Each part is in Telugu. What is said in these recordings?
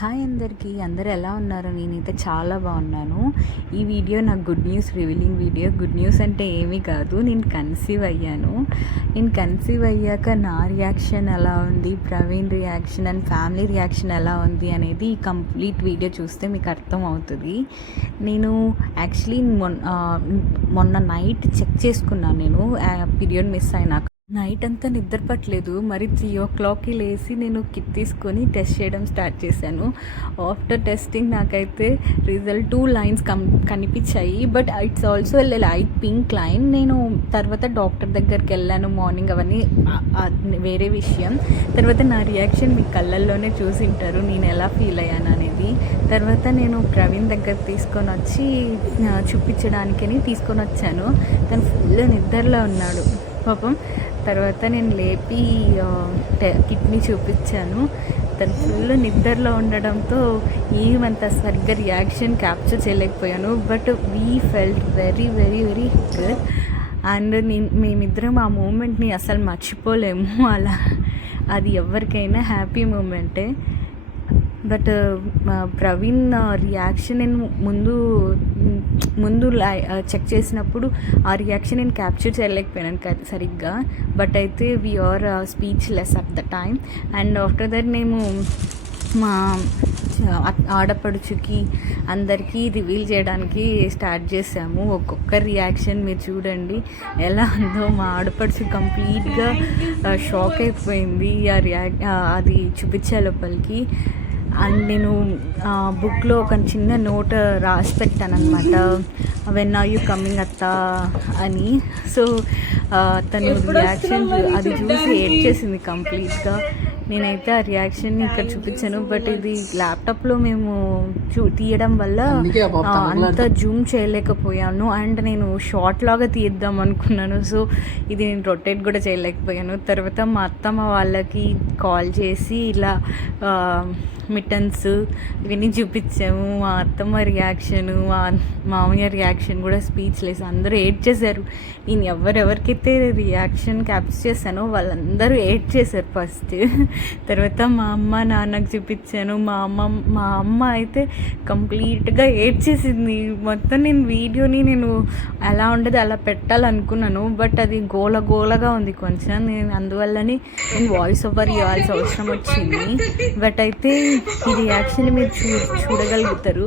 హాయ్ అందరికీ, అందరూ ఎలా ఉన్నారు? నేనైతే చాలా బాగున్నాను. ఈ వీడియో నాకు good news revealing video. Good news అంటే ఏమీ కాదు, నేను కన్సీవ్ అయ్యాను. నేను కన్సీవ్ అయ్యాక నా రియాక్షన్ ఎలా ఉంది, Praveen reaction and family reaction ఎలా ఉంది అనేది ఈ కంప్లీట్ వీడియో చూస్తే మీకు అర్థం అవుతుంది. నేను యాక్చువల్లీ మొన్న నైట్ చెక్ చేసుకున్నాను. నేను పీరియడ్ మిస్ అయినాక నైట్ అంతా నిద్ర పట్టలేదు. మరి 3 o'clockకి లేచి నేను కిట్ తీసుకొని టెస్ట్ చేయడం స్టార్ట్ చేశాను. ఆఫ్టర్ టెస్టింగ్ నాకైతే రిజల్ట్ 2 లైన్స్ కనిపించాయి. But it's also light pink line. నేను తర్వాత డాక్టర్ దగ్గరికి వెళ్ళాను మార్నింగ్. అవన్నీ వేరే విషయం. తర్వాత నా రియాక్షన్ మీ కళ్ళల్లోనే చూసింటారు నేను ఎలా ఫీల్ అయ్యాను అనేది. తర్వాత నేను ప్రవీణ్ దగ్గర తీసుకొని వచ్చి చూపించడానికని తీసుకొని వచ్చాను. తను ఫుల్ నిద్రలో ఉన్నాడు పాపం. తర్వాత నేను లేపి కిడ్నీ చూపించాను. తను ఫుల్ నిద్రలో ఉండడంతో ఏమంత సరిగ్గా రియాక్షన్ క్యాప్చర్ చేయలేకపోయాను. But we felt very very very good. And మేమిద్దరం ఆ మూమెంట్ని అసలు మర్చిపోలేము. అలా అది ఎవరికైనా హ్యాపీ మూమెంటే. బట్ ప్రవీణ్ రియాక్షన్ నేను ముందు చెక్ చేసినప్పుడు ఆ రియాక్షన్ నేను క్యాప్చర్ చేయలేకపోయాను సరిగ్గా. బట్ అయితే we're speechless at the time. And after that మేము మా ఆడపడుచుకి అందరికీ రివీల్ చేయడానికి స్టార్ట్ చేసాము. ఒక్కొక్క రియాక్షన్ మీరు చూడండి ఎలా ఉందో. మా ఆడపడుచు కంప్లీట్గా షాక్ అయిపోయింది అది చూపించే లోపలికి. అండ్ నేను బుక్లో ఒక చిన్న నోట్ రాసి పెట్టాను అనమాట, వెన్ ఆర్ యూ కమింగ్ అత్త అని. సో తను రియాక్షన్ అది చూసి ఏడ్ చేసింది కంప్లీట్గా. నేనైతే ఆ రియాక్షన్ని ఇక్కడ చూపించాను. బట్ ఇది ల్యాప్టాప్లో మేము తీయడం వల్ల అంత జూమ్ చేయలేకపోయాను. అండ్ నేను షార్ట్ లాగా తీద్దాం అనుకున్నాను. సో ఇది నేను రొటేట్ కూడా చేయలేకపోయాను. తర్వాత మా అత్తమ్మ వాళ్ళకి కాల్ చేసి ఇలా మిటన్స్ ఇవన్నీ చూపించాము. మా అత్తమ్మ రియాక్షను, మా మామయ్య రియాక్షన్ కూడా స్పీచ్లెస్. అందరూ ఏడ్ చేశారు. నేను ఎవరెవరికైతే రియాక్షన్ క్యాప్చర్ చేశానో వాళ్ళందరూ ఏడ్ చేశారు ఫస్ట్. తర్వాత మా అమ్మ నాన్నకు చూపించాను. మా అమ్మ అయితే కంప్లీట్గా ఏడ్ చేసింది మొత్తం. నేను వీడియోని ఎలా ఉండదు అలా పెట్టాలనుకున్నాను. బట్ అది గోలగా ఉంది కొంచెం. అందువల్లనే నేను వాయిస్ ఓవర్ ఇవ్వాల్సిన అవసరం వచ్చింది. బట్ అయితే ఈ రియాక్షన్ మీరు చూడగలుగుతారు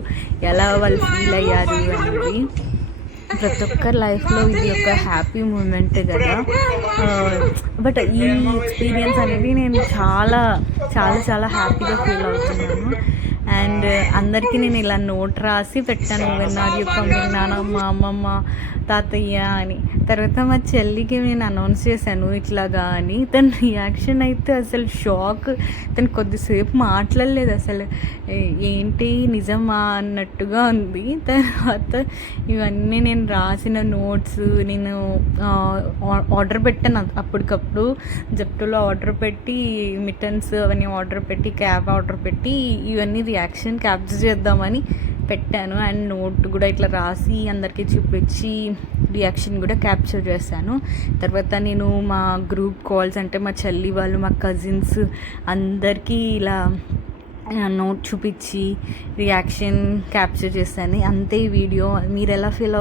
ఎలా వాళ్ళు ఫీల్ అయ్యారు అనేది. ప్రతి ఒక్కరి లైఫ్లో ఇది ఒక హ్యాపీ మూమెంట్ కదా. బట్ ఈ ఎక్స్పీరియన్స్ అనేది నేను చాలా చాలా చాలా హ్యాపీగా ఫీల్ అవుతున్నాను. అండ్ అందరికీ నేను ఇలా నోట్ రాసి పెట్టాను, వెన్నారు యొక్క మీ నాన్నమ్మ అమ్మమ్మ తాతయ్య అని. తర్వాత మా చెల్లికి నేను అనౌన్స్ చేశాను ఇట్లాగా అని. తన రియాక్షన్ అయితే అసలు షాక్. తను కొద్దిసేపు మాట్లాడలేదు అసలు. ఏంటి నిజమా అన్నట్టుగా ఉంది. తర్వాత ఇవన్నీ నేను రాసిన నోట్స్ నేను ఆర్డర్ పెట్టాను అప్పటికప్పుడు. జెప్టోలో ఆర్డర్ పెట్టి మిటన్స్ అవన్నీ ఆర్డర్ పెట్టి క్యాబ్ ఆర్డర్ పెట్టి ఇవన్నీ రియాక్షన్ క్యాప్చర్ చేద్దామని పెట్టాను. అండ్ నోట్ కూడా ఇట్లా రాసి అందరికీ చూపించి రియాక్షన్ కూడా క్యాప్చర్ చేశాను. తర్వాత నేను మా గ్రూప్ కాల్స్ అంటే మా చెల్లి వాళ్ళు, మా కజిన్స్ అందరికీ ఇలా నోట్ చూపించి రియాక్షన్ క్యాప్చర్ చేశాను. అంతే ఈ వీడియో. మీరు ఎలా ఫీల్